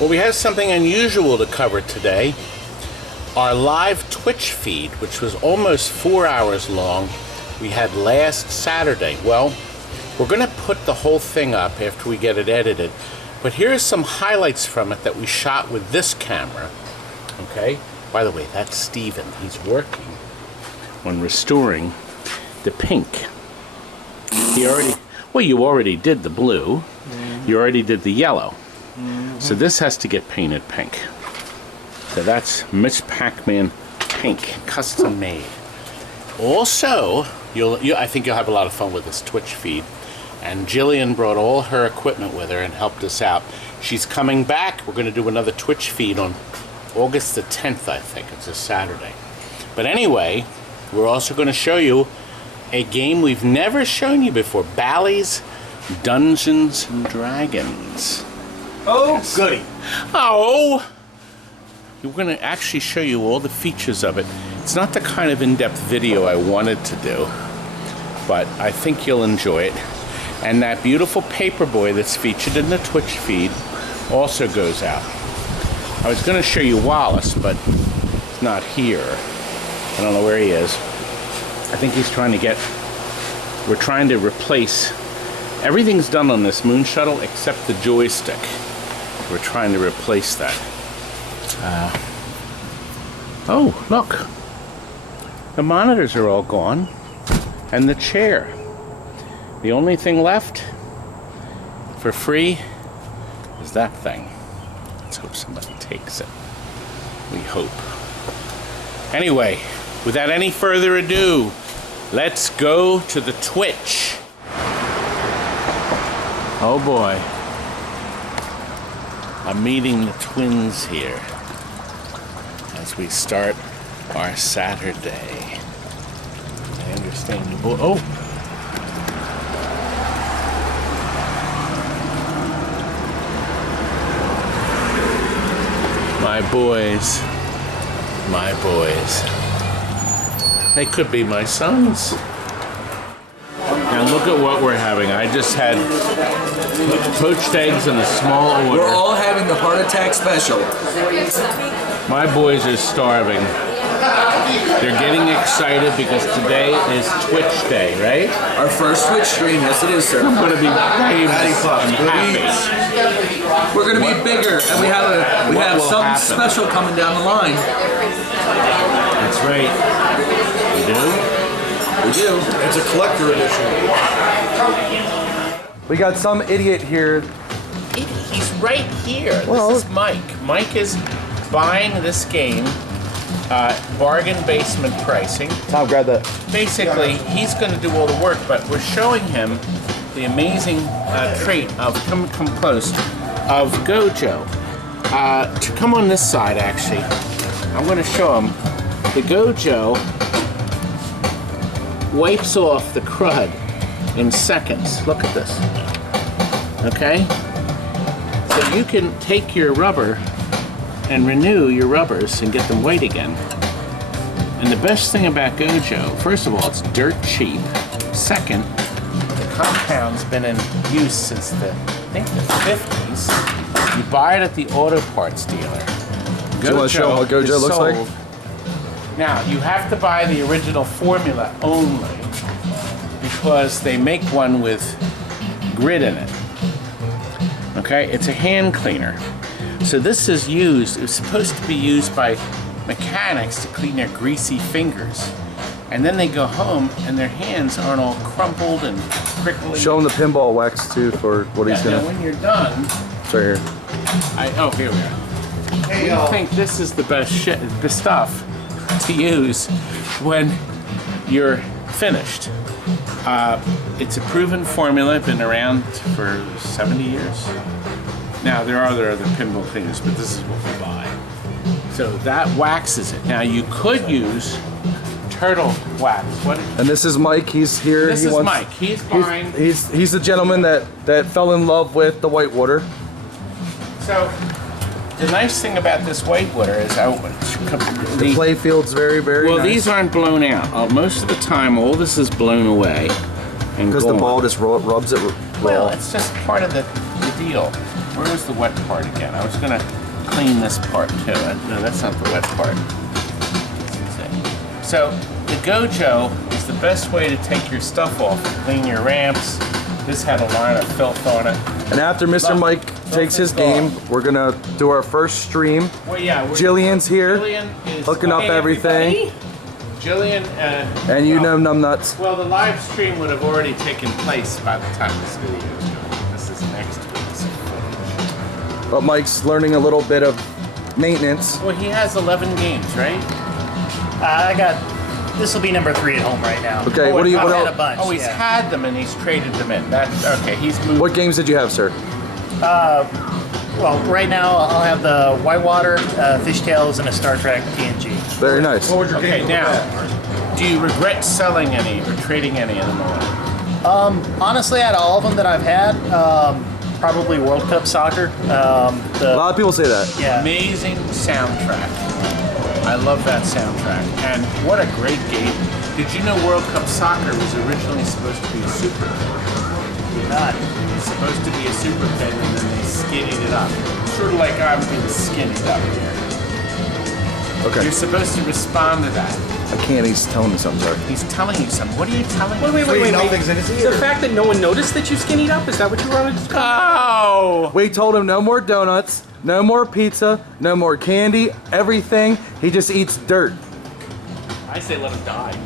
Well, we have something unusual to cover today. Our live Twitch feed, which was almost 4 hours long, we had last Saturday. Well, we're going to put the whole thing up after we get it edited. But here's some highlights from it that we shot with this camera. Okay? By the way, that's Steven. He's working on restoring the pink. He already, well, you already did the blue. Mm-hmm. You already did the yellow. Mm-hmm. So this has to get painted pink. So that's Miss Pac-Man pink, custom made. Also, I think you'll have a lot of fun with this Twitch feed. And Jillian brought all her equipment with her and helped us out. She's coming back. We're going to do another Twitch feed on August the 10th, I think. It's a Saturday. But anyway, we're also going to show you a game we've never shown you before. Bally's Dungeons and Dragons. Oh, yes. Goody. Oh! We're going to actually show you all the features of it. It's not the kind of in-depth video I wanted to do, but I think you'll enjoy it. And that beautiful Paperboy that's featured in the Twitch feed also goes out. I was going to show you Wallace, but he's not here. I don't know where he is. I think he's trying to get... We're trying to replace... Everything's done on this moon shuttle except the joystick. We're trying to replace that. Oh, look. The monitors are all gone. And the chair. The only thing left for free is that thing. Let's hope somebody takes it. We hope. Anyway, without any further ado, let's go to the Twitch. Oh boy. I'm meeting the twins here as we start our Saturday. I understand you both. Oh! My boys. My boys. They could be my sons. Now look at what we're having. I just had poached eggs in a small order. We're all having the heart attack special. My boys are starving. They're getting excited because today is Twitch Day, right? Our first Twitch stream, yes it is, sir. I'm going to be famous and happy. We're going to be bigger, and we have something special coming down the line. That's right. We do? We do. It's a collector edition. We got some idiot here. He's right here. Well, this is Mike. Mike is buying this game, bargain basement pricing. Tom, grab that. Basically, he's going to do all the work, but we're showing him the amazing trait of, come close, of Gojo. To come on this side, actually, I'm going to show him the Gojo wipes off the crud in seconds. Look at this. Okay? So you can take your rubber and renew your rubbers and get them white again. And the best thing about Gojo, first of all, it's dirt cheap. Second, the compound's been in use since the 50s. You buy it at the auto parts dealer. Do you want to show them what Gojo looks like? Now, you have to buy the original formula only because they make one with grit in it. Okay, it's a hand cleaner. So this is used, it's supposed to be used by mechanics to clean their greasy fingers. And then they go home and their hands aren't all crumpled and prickly. Show him the pinball wax too for what he's gonna. Now when you're done, it's right here. Here we are. We think this is the best stuff to use when you're finished. It's a proven formula, been around for 70 years. Now there are other pinball cleaners, but this is what we buy. So that waxes it. Now you could use turtle wax. And this is Mike. He's here. This is Mike. He's buying. He's the gentleman that fell in love with the Whitewater. So the nice thing about this Whitewater is the playfield's very, very well. nice. These aren't blown out. Most of the time, all this is blown away. Because the ball just rubs it raw. Well, it's just part of the deal. Where was the wet part again? I was gonna clean this part too. No, that's not the wet part. So the Gojo is the best way to take your stuff off, clean your ramps. This had a line of filth on it. And after Mr. Mike takes his game, we're gonna do our first stream. Well, yeah, Jillian's here, is hooking up everything. Everybody. Jillian, and you know numbnuts. Well, the live stream would have already taken place by the time this video is going. This is next week's footage. But Mike's learning a little bit of maintenance. Well, he has 11 games, right? I got. This will be number 3 at home right now. Okay, what do you? I've What had a else? bunch. Oh, he's had them and he's traded them in. That's okay. He's moved. What games did you have, sir? Well, right now I'll have the Whitewater, Fishtails, and a Star Trek TNG. Very nice. Okay, now, do you regret selling any or trading any of them away? Honestly, out of all of them that I've had, probably World Cup Soccer. A lot of people say that. Yeah. Amazing soundtrack. I love that soundtrack. And what a great game. Did you know World Cup Soccer was originally supposed to be a super game? Not. It's supposed to be a super game and then they skinnied it up. Sort of like I'm being skinnied up here. Okay. You're supposed to respond to that. I can't. He's telling me something, sir. He's telling you something. What are you telling me? Wait. The fact that no one noticed that you skinnied up, is that what you wanted to Oh! We told him no more donuts, no more pizza, no more candy, everything. He just eats dirt. I say let him die.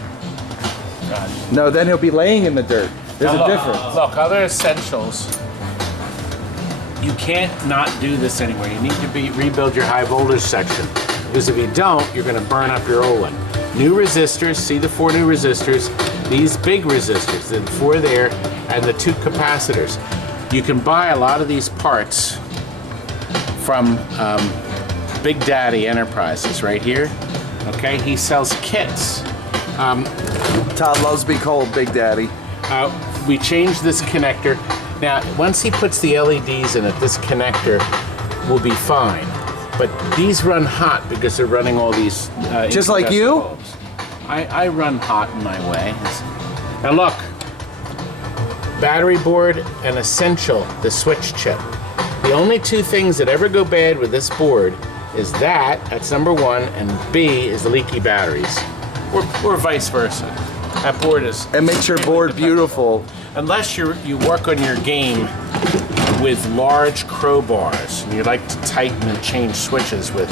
God. No, then he'll be laying in the dirt. There's a difference. Look, other essentials. You can't not do this anywhere. You need to rebuild your high voltage section. Because if you don't, you're going to burn up your old one. New resistors, see the 4 new resistors, these big resistors, the 4 there, and the 2 capacitors. You can buy a lot of these parts from Big Daddy Enterprises right here. Okay, he sells kits. Todd loves to be called Big Daddy. We changed this connector. Now, once he puts the LEDs in it, this connector will be fine. But these run hot because they're running all these Just like you? bulbs. I run hot in my way. Now look, battery board and essential, the switch chip. The only 2 things that ever go bad with this board is that's number 1, and B is the leaky batteries. Or vice versa. That board is... And makes your board beautiful. Unless you work on your game with large crowbars and you like to tighten and change switches with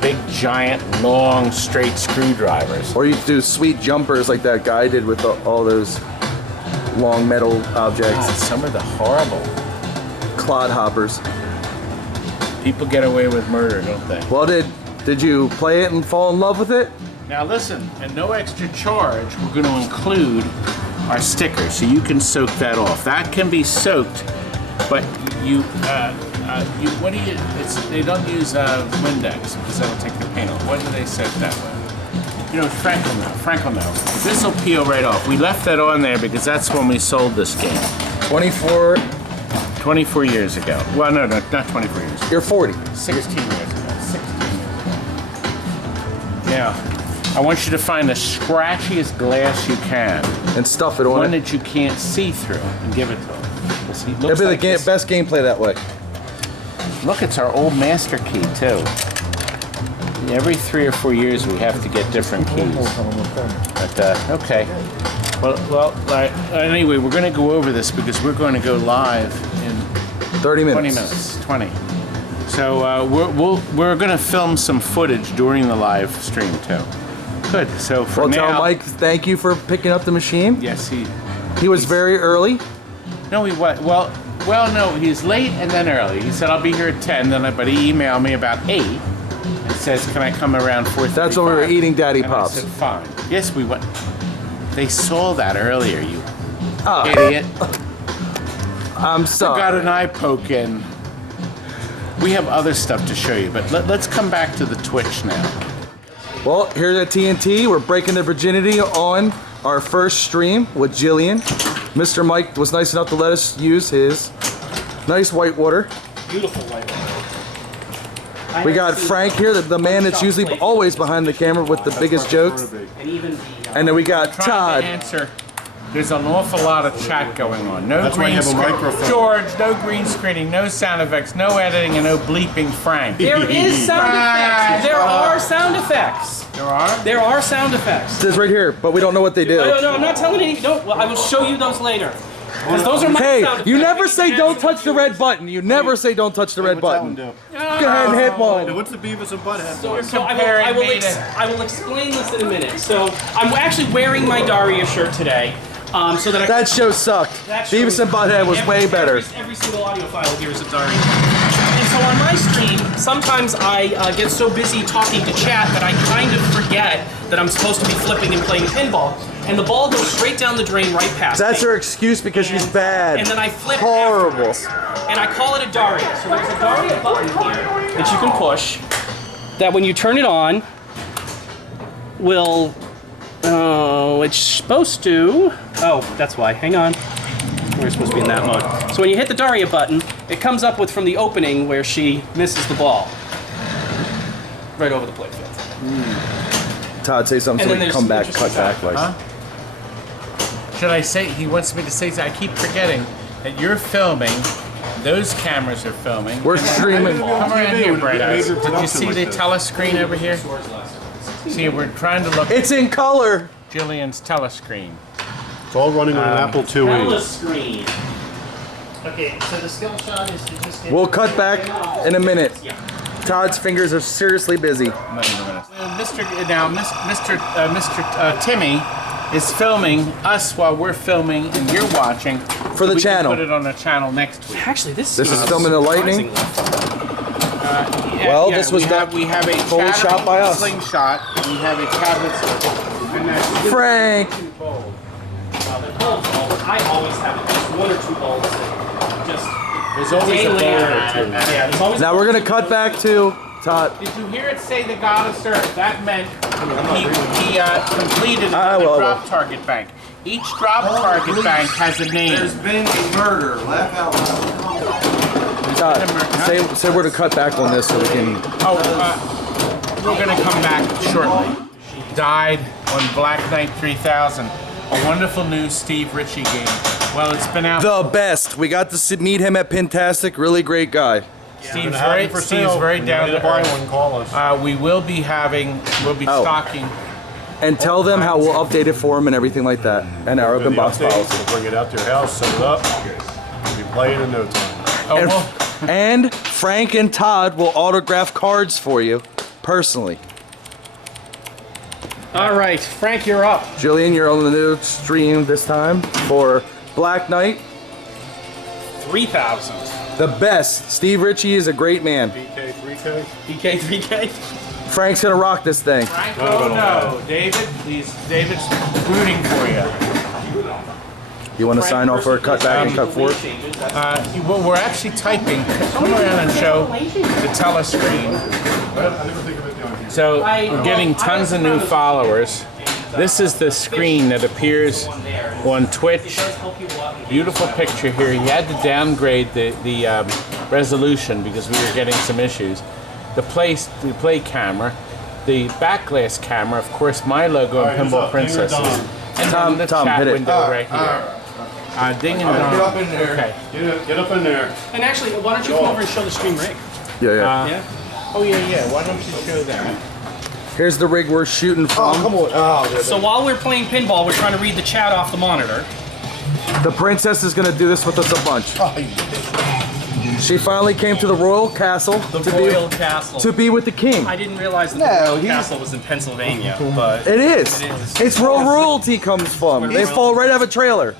big, giant, long, straight screwdrivers. Or you do sweet jumpers like that guy did with all those long metal objects. God, some of the horrible. Clod hoppers. People get away with murder, don't they? Well, did you play it and fall in love with it? Now listen, at no extra charge, we're going to include our sticker, so you can soak that off. That can be soaked, but what do you? They don't use Windex because that'll take the paint off. What do they set that way? You know, Frank will know. Frank will know. This will peel right off. We left that on there because that's when we sold this game. 24. 24 years ago. Well, no, not 24 years ago. You're 40. 16 years ago. 16 years ago. Now, I want you to find the scratchiest glass you can. And stuff it on One it. that you can't see through and give it to him. See, It'll be like the best gameplay that way. Look, it's our old master key, too. Every 3 or 4 years we have to get different keys. But, okay. Well, anyway, we're going to go over this because we're going to go live in 30 minutes. 20 minutes. 20. So we're going to film some footage during the live stream, too. Good. So for Well, now... tell Mike thank you for picking up the machine. Yes, He was very early. No, he was. Well, no, he's late and then early. He said, I'll be here at 10, but he emailed me about 8 and says, can I come around 4:35? That's when we were eating Daddy And Pops. I said, fine. Yes, we went. They saw that earlier, you Oh, idiot. I'm sorry. Got an eye poke in. We have other stuff to show you, but let's come back to the Twitch now. Well, here at TNT, we're breaking the virginity on our first stream with Jillian. Mr. Mike was nice enough to let us use his nice Whitewater. Beautiful Whitewater. We got Frank here, the man that's usually always behind the camera with the biggest jokes. And even And then we got Trying Todd. to answer There's an awful lot of chat going on. No That's why you green have a screen. microphone. George, no green screening, no sound effects, no editing, and no bleeping Frank. There is sound effects. There are sound effects. There are? There are sound effects. It says right here, but we don't know what they do. No, I'm not telling you. No, well, I will show you those later. Because those are my Hey, sound effects. you never say don't touch the red button. You never say don't touch the red What's that one button. do? Go ahead and hit one. What's the Beavis and Butthead? So I will explain this in a minute. So I'm actually wearing my Daria shirt today. So that I That show sucked. That show Beavis and Butthead was way better. Every single audio file here is a Daria. And so on my stream, sometimes I get so busy talking to chat that I kind of forget that I'm supposed to be flipping and playing pinball. And the ball goes straight down the drain right past That's me. her excuse because she's bad. And then I flip Horrible. afterwards. And I call it a Daria. So there's a Daria button here that you can push that when you turn it on will, it's supposed to, that's why, hang on. We're supposed to be in that mode. So when you hit the Daria button, it comes up with from the opening where she misses the ball. Right over the playfield. Todd, say something so we can come back, cut back. Huh? Should I say, he wants me to say, I keep forgetting that you're filming, those cameras are filming. We're streaming. Come around here, Bright Eyes. Major Did you see the production like telescreen over here? See, we're trying to look It's in color. at Jillian's telescreen. It's all running on an Apple IIe. Telescreen. Okay, so the skill shot is to just get We'll cut back in a minute. Todd's fingers are seriously busy. Mr. Timmy is filming us while we're filming and you're watching. For the we channel. Can put it on the channel next week. Actually, this is filming the lightning? Well, this was we have a fully shot by us. slingshot. We have a tablet. Frank. I always have at least one or two balls that just There's always a ball or two. yeah, there's always Now we're gonna cut back to Todd. Did you hear it say the goddess Earth? That meant he completed well, another drop target bank. Each drop target bank has a name. There's been a murder. Laugh out loud. Todd, say we're to cut back on this so we can. We're gonna come back shortly. Died on Black Knight 3000. A wonderful new Steve Ritchie game. Well, it's been out. The best. We got to meet him at Pintastic. Really great guy. Steve's very down to buy earth. one, call us. We will be stocking. And tell them how we'll update it for them and everything like that. And our open box policy. We'll bring it out to your house, set it up. You play it in no time. Oh, well, And Frank and Todd will autograph cards for you personally. All right, Frank, you're up. Jillian, you're on the new stream this time for Black Knight. 3,000. The best. Steve Ritchie is a great man. BK, 3K? BK, 3K. Frank's gonna rock this thing. Frank, no. David's rooting for you. You want to sign off for a cut back and cut forward? Well, we're actually typing. Come around and show the telescreen. So we're getting tons of new followers. This is the screen that appears on Twitch. Beautiful picture here. He had to downgrade the resolution because we were getting some issues. The play camera, the back glass camera, of course, my logo and Pinball Princesses, and then the Tom, chat hit it. window right here. Ding and dong. Get up in there. Okay. Get up in there. And actually, why don't you come over and show the stream rig? Yeah. Yeah. Oh yeah. Why don't you show that? Here's the rig we're shooting from. Come on. Oh, So while we're playing pinball, we're trying to read the chat off the monitor. The princess is gonna do this with us a bunch. She finally came to the royal castle Royal Castle. to be with the king. I didn't realize that the Royal Castle was in Pennsylvania, but It is. It is. It's where royalty comes from. They fall right out of a trailer.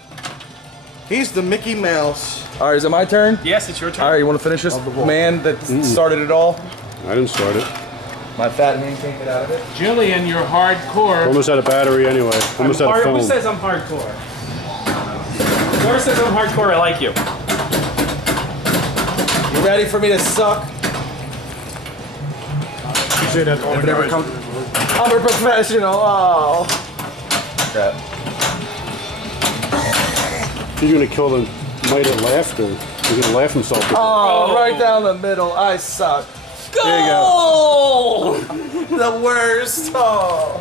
He's the Mickey Mouse. All right, is it my turn? yes, it's your turn. All right, you want to finish this man that started it all? I didn't start it. My fat man can't get out of it. Jillian, you're hardcore. Almost out of battery anyway. Almost out of Who phone. says I'm hardcore? Whoever says I'm hardcore, I like you. You ready for me to suck? You say that all the Never guys. come. I'm a professional. Oh. Crap. He's gonna kill the might of laughter. He's gonna laugh himself. Oh, right down the middle. I suck. Go! The worst. Oh.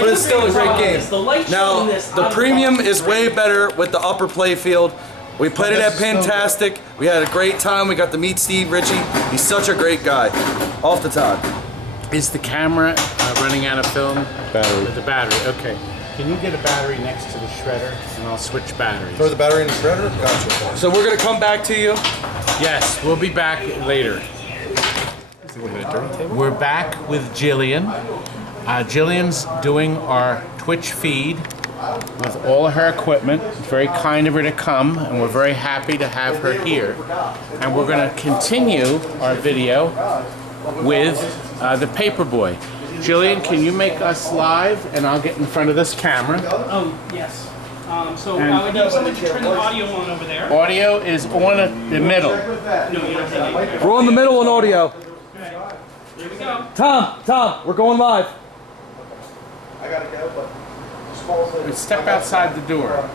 but it's still a great game. The light Now, showing this the out of premium box is way better with the upper playfield. We played it at Fantastic. We had a great time. We got to meet Steve Ritchie. He's such a great guy. Off to Todd. Is the camera running out of film? Battery. The battery, okay. Can you get a battery next to the shredder and I'll switch batteries? Throw the battery in the shredder? Gotcha. So we're gonna come back to you. Yes, we'll be back later. We're back with Jillian. Jillian's doing our Twitch feed with all of her equipment. It's very kind of her to come, and we're very happy to have her here. And we're going to continue our video with the Paperboy. Jillian, can you make us live, and I'll get in front of this camera. Oh, yes. So I need someone to turn the audio on over there. Audio is on the middle. No, you're not taking it. We're on the middle on audio. Here we go. Tom, we're going live. I gotta go, but Step outside the door.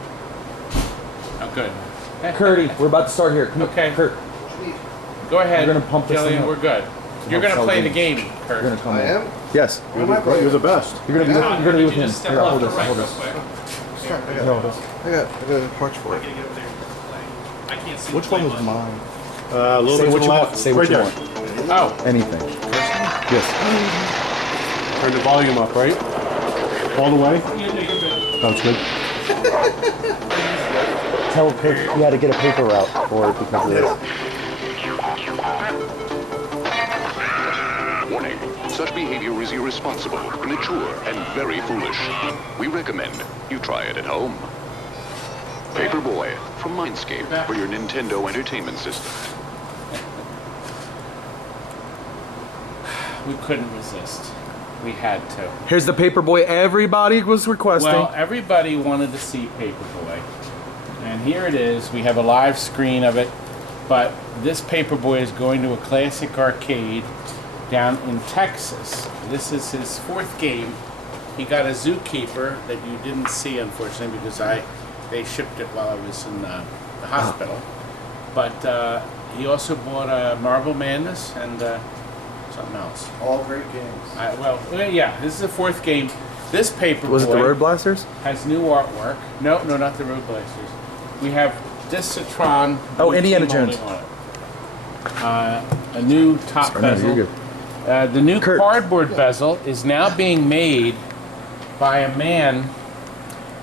Oh, good. Curdy, we're about to start here. Come Okay. on, Kurt. Go ahead, We're gonna pump this thing Jillian, up. we're good. You're going to play the game, Kurt. You're gonna come I in. am. Yes. You're the best. You're gonna be with him. Just step Here, left hold or this. right Hold real this. quick. I got parts for it. I can't see Which the one play was button. mine? A little Say bit to what the you left. want. Say what Right you there. want. Oh, Anything. Yes. Turn the volume up, right? All the way? Sounds good. Tell Kurt you had to get a paper route for it because of this. Warning. Such behavior is irresponsible, immature, and very foolish. We recommend you try it at home. Paperboy from Mindscape for your Nintendo Entertainment System. we couldn't resist. We had to. Here's the Paperboy everybody was requesting. Well, everybody wanted to see Paperboy. And here it is. We have a live screen of it. But this Paperboy is going to a classic arcade down in Texas. This is his fourth game. He got a Zookeeper that you didn't see, unfortunately, because they shipped it while I was in the hospital. But he also bought Marble Madness and something else. All great games. Yeah, this is the fourth game. This Paperboy Was it the Road Blasters? has new artwork. No, not the Road Blasters. We have Discitron. Oh, Indiana Jones. A new top No, bezel. you're good. The new Kurt. cardboard bezel is now being made by a man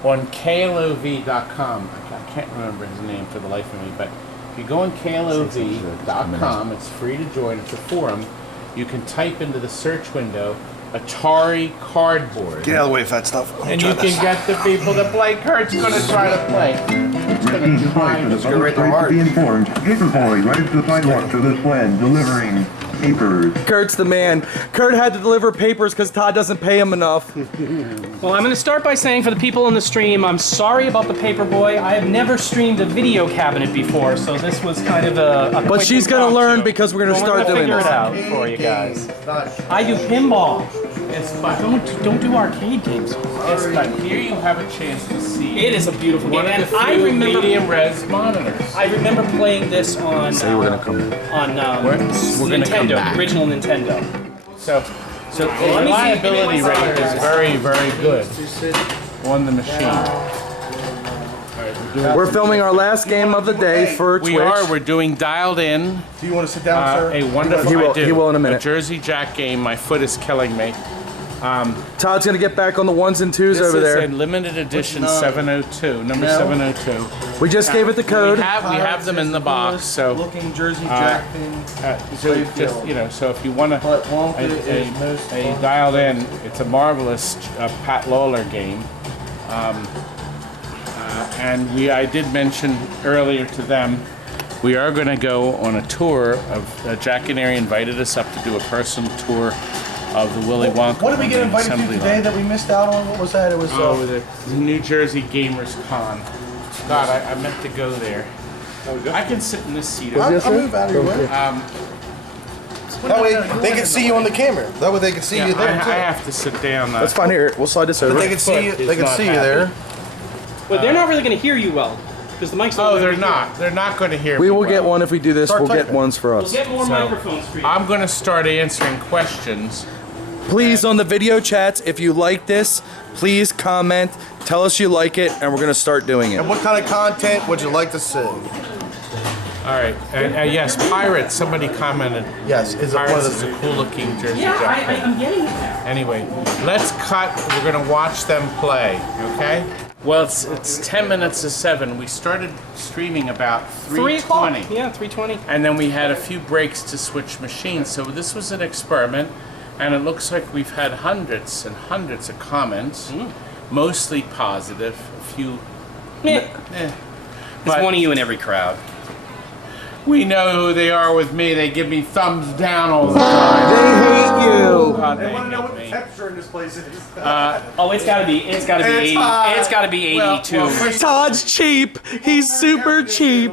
on KLOV.com. I can't remember his name for the life of me, but if you go on KLOV.com, it's free to join. It's a forum. You can type into the search window Atari cardboard. Get out of the way, fat stuff. And you can get the people to play. Kurt's going to try to play. It's going to try to go right to heart. Be informed. Paperboy rides the sidewalk to the sled, delivering papers. Kurt's the man. Kurt had to deliver papers because Todd doesn't pay him enough. Well, I'm going to start by saying for the people in the stream, I'm sorry about the Paperboy. I have never streamed a video cabinet before, so this was kind of a But quick she's gonna impromptu. learn because we're gonna Well, start doing figure this. it out for you guys. I do pinball. It's fun. Don't do arcade games. It's fun. Here you have a chance to see. It is a beautiful one game, of the and I few remember medium res monitors. I remember playing this on Say we're gonna come in. on We're gonna come Nintendo, back. original Nintendo. So the let me see. reliability rate is very, very good on the machine. We're filming our last game of the day for Twitch. We're doing Dialed In. Do you want to sit down, sir? A wonderful, He will- I do. he will in a minute. A Jersey Jack game. My foot is killing me. Todd's gonna get back on the ones and twos This over is there. a limited edition 702, number 702. We just gave it the code. We have them in the box, so Looking Jersey Jack thing. so just so if you want a Dialed In, it's a marvelous Pat Lawler game. And I did mention earlier to them, we are going to go on a tour of Jack and Ari invited us up to do a personal tour of the Willy Wonka. What did we get invited to assembly today line. that we missed out on? What was that? It was The New Jersey Gamers Con. God, I meant to go there. I can sit in this seat. I'll move out of your way. That way they can see you on the camera. That way they can see you I there too. have to sit down. That's fine. Here, we'll slide this over. But they can see you. They can see you there. But they're not really going to hear you well because the mic's not. Oh, they're not. They're not going to hear We me will well. get one if we do this. Start We'll get typing. ones for We'll us. get more So, microphones for you. I'm going to start answering questions Please, on the video chats, if you like this, please comment, tell us you like it, and we're gonna start doing it. And what kind of content would you like to see? All right. Yes, Pirates. Somebody commented. Yes, is it one of Pirates the is a cool-looking jersey Yeah, jacket. I'm getting it. Anyway, let's cut. We're gonna watch them play. Okay. Well, it's 10 minutes to 7. We started streaming about 3:20. Yeah, 3:20. And then we had a few breaks to switch machines. So this was an experiment, and it looks like we've had hundreds and hundreds of comments, mostly positive. A few. There's But one of you in every crowd. we know who they are with me. They give me thumbs down all the time. They hate you. God, They they want to know hate what the me. temperature in this place is. Oh, it's gotta be 80. It's gotta be 82. Well, Todd's cheap. He's super cheap.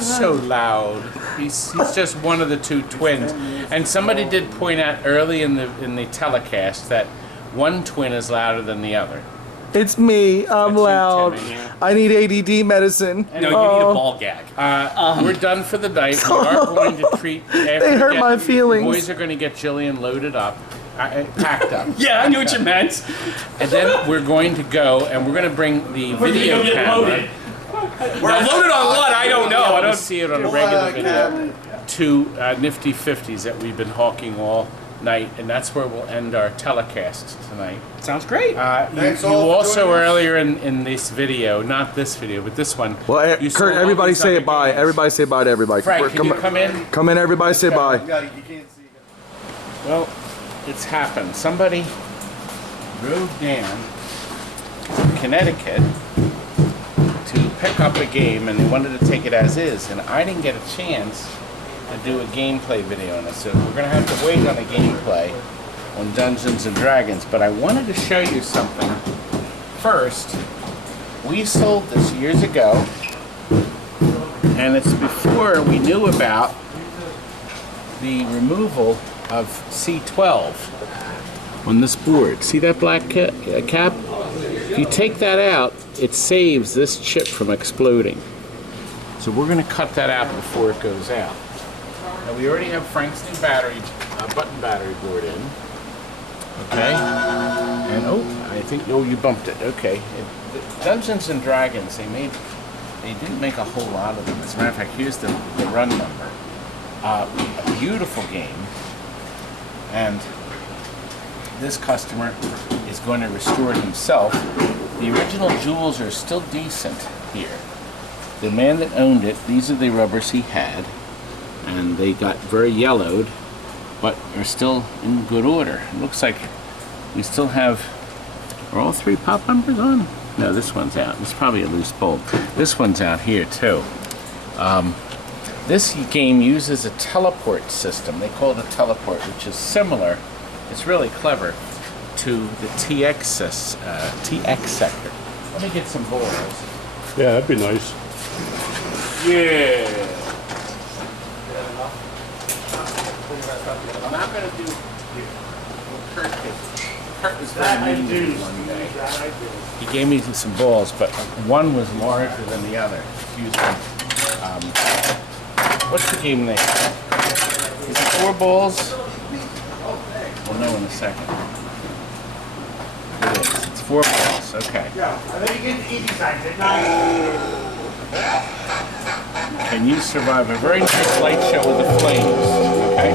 so loud. He's just one of the two twins. And somebody did point out early in the telecast that one twin is louder than the other. It's me. I'm you, loud. Timmy. I need ADD medicine. No, you need a ball gag. We're done for the night. We are going to treat. They hurt my feelings. The boys are going to get Jillian loaded up, packed up. Yeah, I knew what you meant. And then we're going to go and we're going to bring the video camera. We're loaded on what? I don't know. I don't see it on a regular video. Two nifty 50s that we've been hawking all night, and that's where we'll end our telecast tonight. Sounds great. Thanks You all for also joining us. earlier in this video, not this video, but this one. Well, you Kurt, saw everybody all these say other bye. games. Everybody say bye to everybody. Frank, can you come in? Come in, everybody say bye. Yeah, you can't see. Well, it's happened. Somebody rode down to Connecticut to pick up a game, and they wanted to take it as is, and I didn't get a chance to do a gameplay video on it, so we're going to have to wait on a gameplay on Dungeons and Dragons. But I wanted to show you something first. We sold this years ago, and it's before we knew about the removal of C12 on this board. See that black cap? If you take that out, it saves this chip from exploding. So we're going to cut that out before it goes out. Now we already have Frank's new button battery board in. Okay. And I think you bumped it. Okay. Dungeons and Dragons, they didn't make a whole lot of them. As a matter of fact, here's the run number. A beautiful game. And this customer is going to restore it himself. The original jewels are still decent here. The man that owned it, these are the rubbers he had, and they got very yellowed, but are still in good order. It looks like we still have, are all three pop bumpers on? No, this one's out. It's probably a loose bolt. This one's out here too. This game uses a teleport system. They call it a teleport, which is similar. It's really clever to the TX sector. Let me get some balls. Yeah, that'd be nice. Yeah. I'm not going to do Kurt did. Kurt was very mean to me one day. He gave me some balls, but one was larger than the other. Excuse me. What's the game name? Is it 4 balls? We'll know in a second. It is. It's 4 balls. Okay. Yeah, I think you get the easy side, didn't I? Can you survive a very nice light show with the flames? Okay.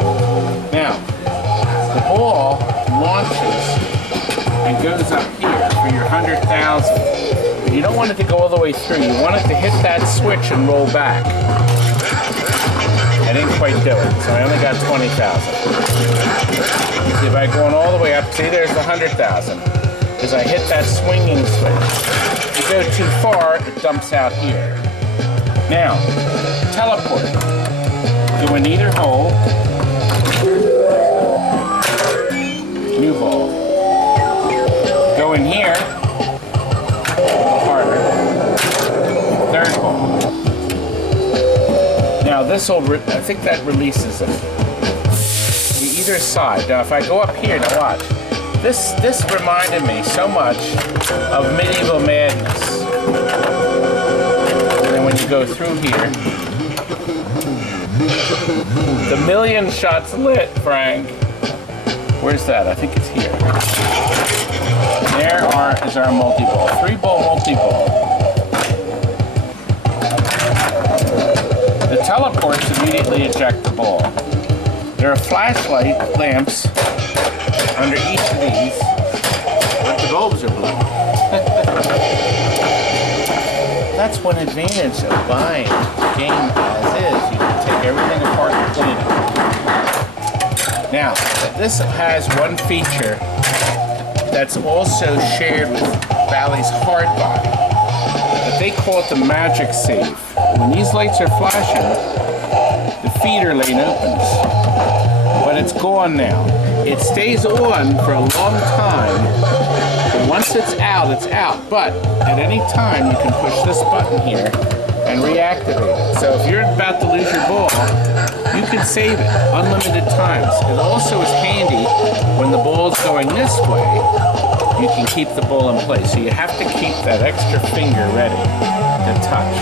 Now, the ball launches and goes up here for your 100,000. You don't want it to go all the way through. You want it to hit that switch and roll back. I didn't quite do it, so I only got 20,000. See, by going all the way up, see, there's the 100,000. Because I hit that swinging switch. If you go too far, it dumps out here. Now, teleport. Go in either hole. New ball. Go in here. A little harder. Third ball. Now this will, I think that releases it. Either side. Now if I go up here, now watch. This reminded me so much of Medieval Madness. And then when you go through here, The million shots lit, Frank. Where's that? I think it's here. There is our multi-ball. 3-ball multi-ball. The teleports immediately eject the ball. There are flashlight lamps under each of these, but the bulbs are blue. That's one advantage of buying the game as is. You can take everything apart and clean it. Now, this has one feature that's also shared with Bally's hard body. But they call it the magic save. When these lights are flashing, the feeder lane opens. But it's gone now. It stays on for a long time. But once it's out, it's out. But at any time, you can push this button here and reactivate it. So if you're about to lose your ball, you can save it unlimited times. It also is handy when the ball's going this way, you can keep the ball in place. So you have to keep that extra finger ready to touch.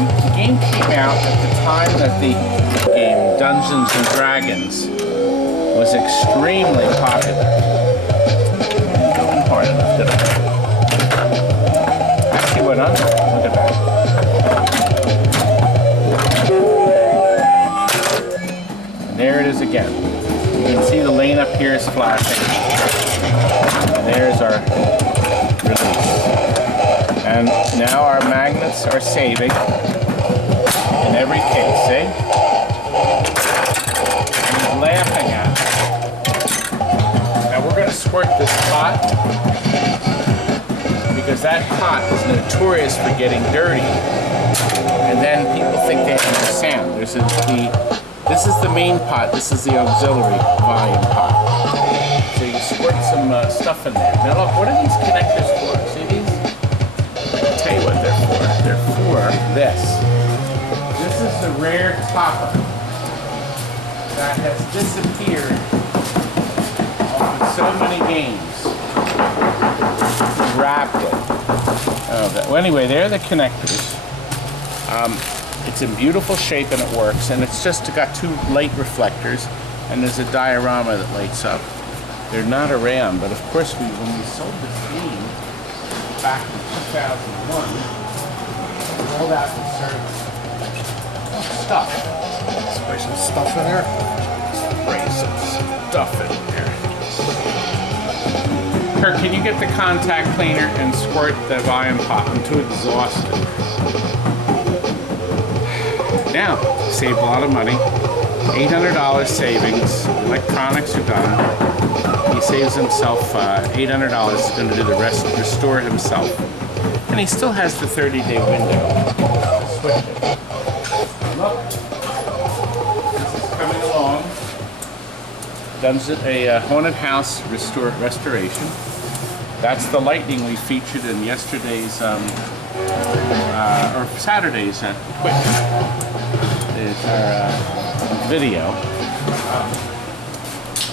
The game came out at the time that the game Dungeons and Dragons was extremely popular. Didn't go in hard enough, did I? Actually went under. Look at that. And there it is again. You can see the lane up here is flashing. And there's our release. And now our magnets are saving in every case, see? And he's laughing at it. Now we're going to squirt this pot because that pot is notorious for getting dirty. And then people think they have no sound. This is the main pot, this is the auxiliary volume pot. So you squirt some stuff in there. Now look, what are these connectors for? See these? I'll tell you what they're for. They're for this. This is the rare topper that has disappeared off of so many games rapidly. Well, anyway, there are the connectors. It's in beautiful shape and it works, and it's just got 2 light reflectors, and there's a diorama that lights up. They're not around, but of course when we sold this game back in 2001, all that was service. Stuff. Spray some stuff in there. Spray some stuff in there. Kurt, can you get the contact cleaner and squirt the volume pot? I'm too exhausted. Now, saved a lot of money. $800 savings. Electronics are done. He saves himself $800. He's going to do the rest, restore himself. And he still has the 30-day window to switch it. Look, this is coming along. Does a haunted house restoration. That's the lightning we featured in yesterday's or Saturday's Twitch. Is our video.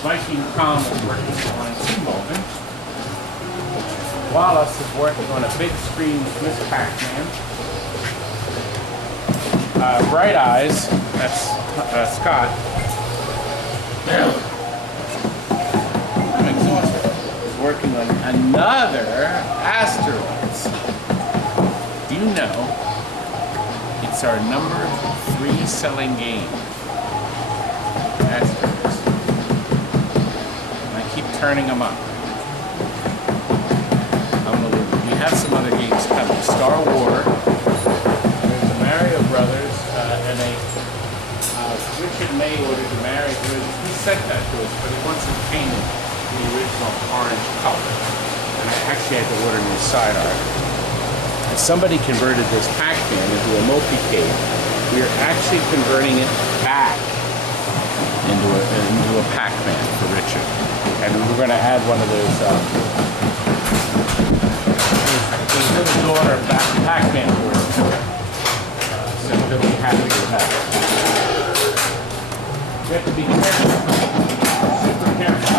Viking Tom is working on T-Molding. Wallace is working on a big screen Miss Pac-Man. Bright Eyes, that's Scott. I'm exhausted. Is working on another Asteroids. Do you know it's our number 3 selling game? Asteroids. And I keep turning them up. We have some other games coming. Star Wars. There's the Mario Brothers and a Richard May ordered to marry. He sent that to us, but he wants it painted in the original orange color. And I actually had to order new side art. And somebody converted this Pac-Man into a multi-cave. We are actually converting it back into a Pac-Man for Richard. And we're going to add one of those his little daughter Pac-Man board. So he'll be happy with that. You have to be careful. Super careful.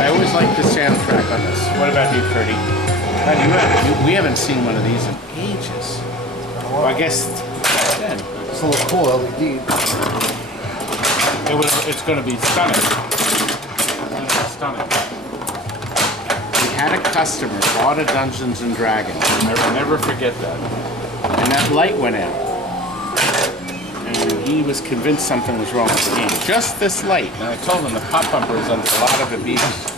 I always like the soundtrack on this. What about you, Curdy? We haven't seen one of these in ages. Well, I guess then. It's a little cool LED. It's going to be stunning. Stunning. We had a customer bought a Dungeons and Dragons. I'll never forget that. And that light went out. And he was convinced something was wrong with the game. Just this light. And I told him the pop bumper is under a lot of abuse.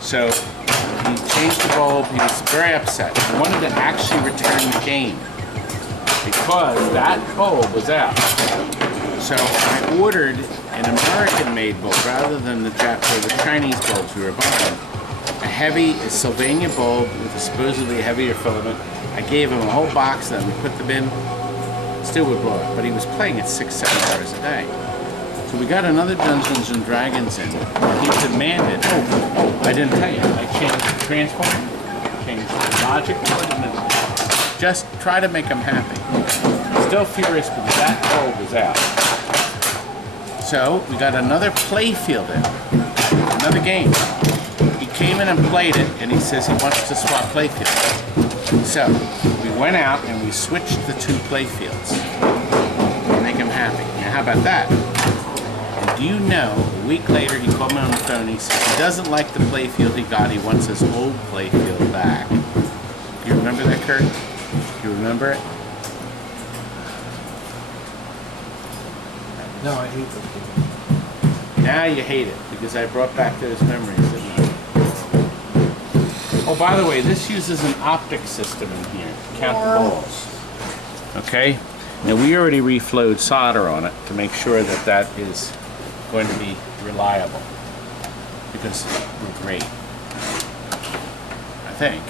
So he changed the bulb. He was very upset. He wanted to actually return the game because that bulb was out. So I ordered an American-made bulb rather than the Chinese bulbs we were buying. A heavy Sylvania bulb with a supposedly heavier filament. I gave him a whole box of them. We put them in. Still would blow it, but he was playing it 6-7 hours a day. So we got another Dungeons and Dragons in. He demanded, oh, I didn't tell you, I changed the transform, changed the logic board, and then just try to make him happy. Still furious because that bulb was out. So we got another playfield in, another game. He came in and played it, and he says he wants to swap playfields. So we went out and we switched the two playfields to make him happy. Now how about that? And do you know, a week later he called me on the phone and he said he doesn't like the playfield he got, he wants his old playfield back. Do you remember that, Kurt? Do you remember it? No, I hate them. Now you hate it because I brought back those memories, didn't I? Oh, by the way, this uses an optic system in here to count the balls. Okay? Now we already reflowed solder on it to make sure that that is going to be reliable because we're great. I think.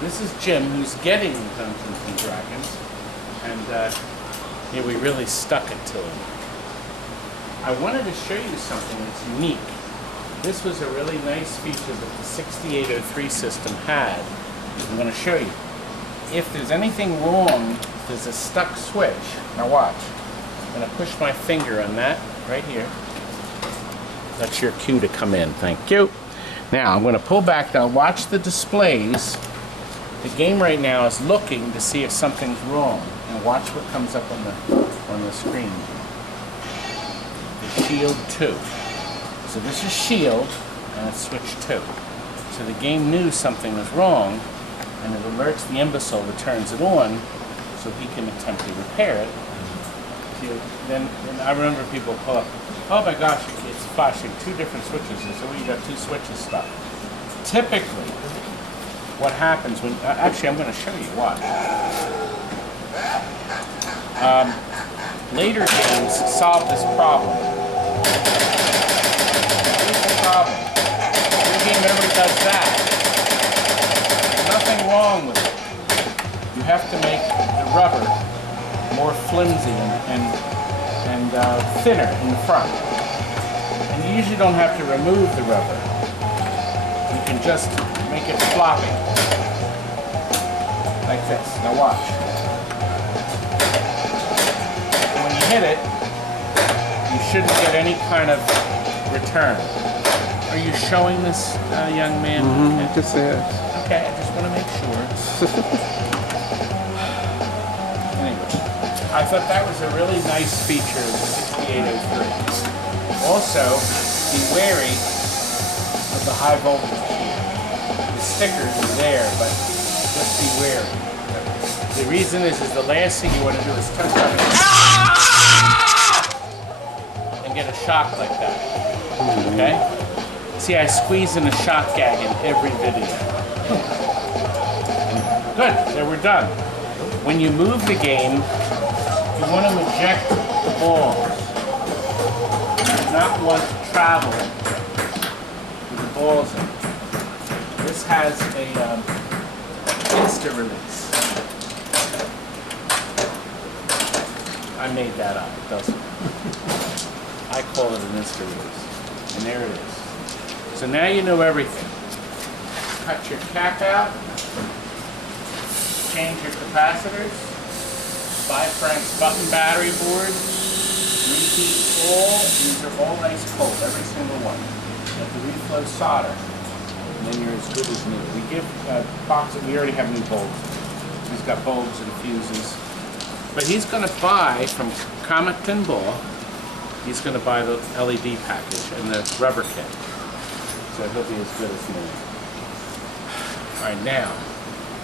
This is Jim, who's getting Dungeons and Dragons, and yeah, we really stuck it to him. I wanted to show you something that's unique. This was a really nice feature that the 6803 system had. I'm going to show you. If there's anything wrong, if there's a stuck switch. Now watch. I'm going to push my finger on that right here. That's your cue to come in. Thank you. Now I'm going to pull back. Now watch the displays. The game right now is looking to see if something's wrong. And watch what comes up on the screen. The Shield 2. So this is Shield, and it's switch 2. So the game knew something was wrong, and it alerts the imbecile that turns it on, so he can attempt to repair it. So then I remember people pull up, oh my gosh, it's flashing 2 different switches, and so you got 2 switches stuck. Typically, what happens when, actually I'm going to show you why. Later games solve this problem. Problem. Your game never does that. There's nothing wrong with it. You have to make the rubber more flimsy and thinner in the front. And you usually don't have to remove the rubber. You can just make it floppy. Like this. Now watch. And when you hit it, you shouldn't get any kind of return. Are you showing this young man? Mm-hmm, okay. Just say it. Okay, I just want to make sure. Anyway, I thought that was a really nice feature of the 6803. Also, be wary of the high voltage here. The stickers are there, but just be wary. The reason is the last thing you want to do is touch on it and get a shock like that. Okay? See, I squeeze in a shock gag in every video. Good, there we're done. When you move the game, you want to eject the balls. You do not want to travel with the balls in. This has a insta-release. I made that up, it doesn't. I call it an insta-release. And there it is. So now you know everything. Cut your cap out, change your capacitors, 5 Franks button battery board, reheat all, these are all ice cold, every single one. You have to reflow solder. and then you're as good as new. We give boxes, we already have new bulbs. He's got bulbs and fuses. But he's going to buy from Comet Pinball, he's going to buy the LED package and the rubber kit. So he'll be as good as new. All right, now,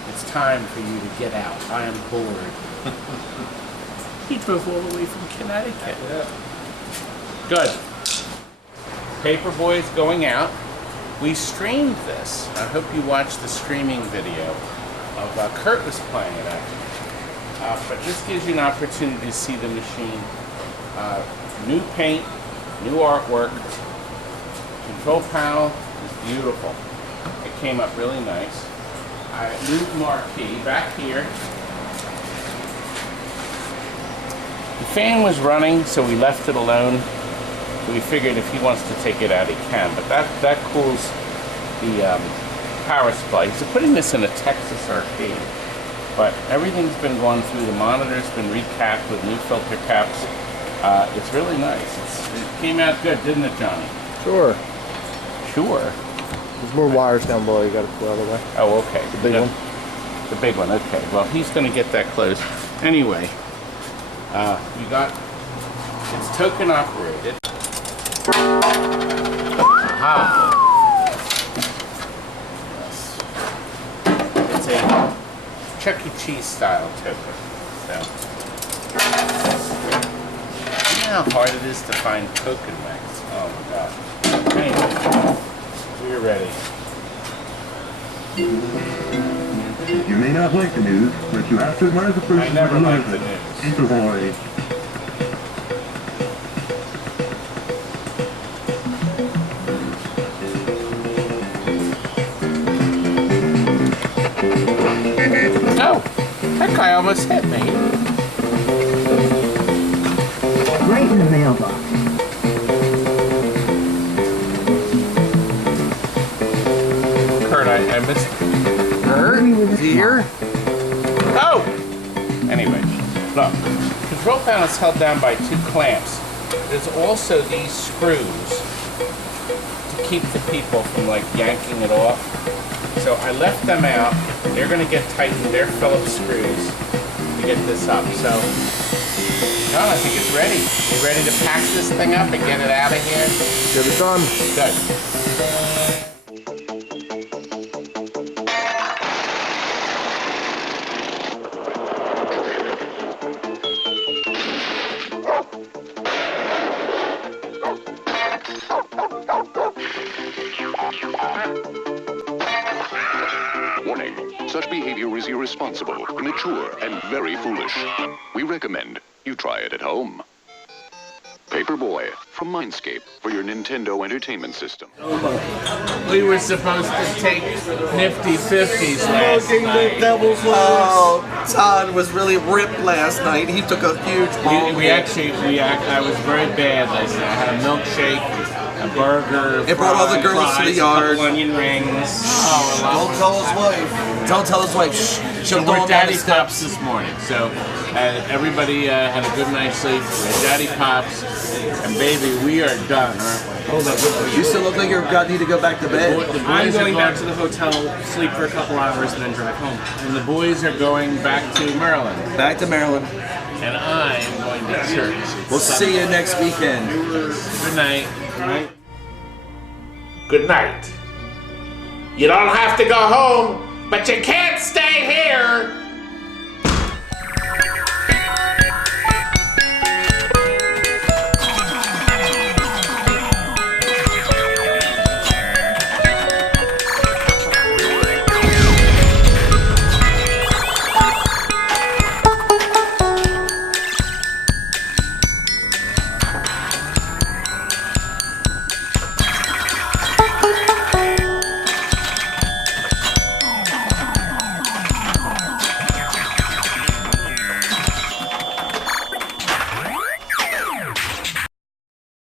it's time for you to get out. I am bored. He drove all the way from Connecticut. Good. Paperboy is going out. We streamed this. I hope you watched the streaming video of Kurt was playing it actually. But this gives you an opportunity to see the machine. New paint, new artwork. Control panel is beautiful. It came up really nice. New marquee back here. The fan was running, so we left it alone. So we figured if he wants to take it out, he can. But that cools the power supply. So putting this in a Texas arcade. But everything's been going through. The monitor's been recapped with new filter caps. It's really nice. It came out good, didn't it, Johnny? Sure. Sure. There's more wires down below you gotta pull out of the way. Oh, okay. The big one? The big one, okay. Well, he's gonna get that closed. Anyway, you got, it's token operated. Aha! Yes. It's a Chuck E. Cheese style token. So, you know how hard it is to find token wax? Oh my god. Anyway, we're ready. You may not like the news, but you have to admire the person I never who liked delivers the it. news. Paperboy. Oh, that guy almost hit me. Right in the mailbox. Kurt, I missed. Kurt? Is he here? Oh! Anyway, look. Control panel is held down by two clamps. There's also these screws to keep the people from like yanking it off. So I left them out. They're going to get tightened. They're Phillips screws to get this up. So, John, I think it's ready. You ready to pack this thing up and get it out of here? Get it done. Good. Warning, such behavior is irresponsible, immature, and very foolish. We recommend you try it at home. Paperboy from Mindscape for your Nintendo Entertainment System. We were supposed to take Nifty 50s last night. Oh, Todd was really ripped last night. He took a huge ball. I was very bad last night. I had a milkshake, a burger. It brought all the girls to the yard. A couple onion rings. Don't tell his wife. Don't tell his wife. Shh. She'll We're go down Daddy the steps. Pops this morning, so everybody had a good night's sleep. We had Daddy Pops, and baby, we are done, aren't we? Hold up. You still look like you need to go back to bed. I'm going back to the hotel, sleep for a couple hours, and then drive home. And the boys are going back to Maryland. Back to Maryland. And I am going to church. We'll see you next weekend. Good night. Good night. You don't have to go home, but you can't stay here.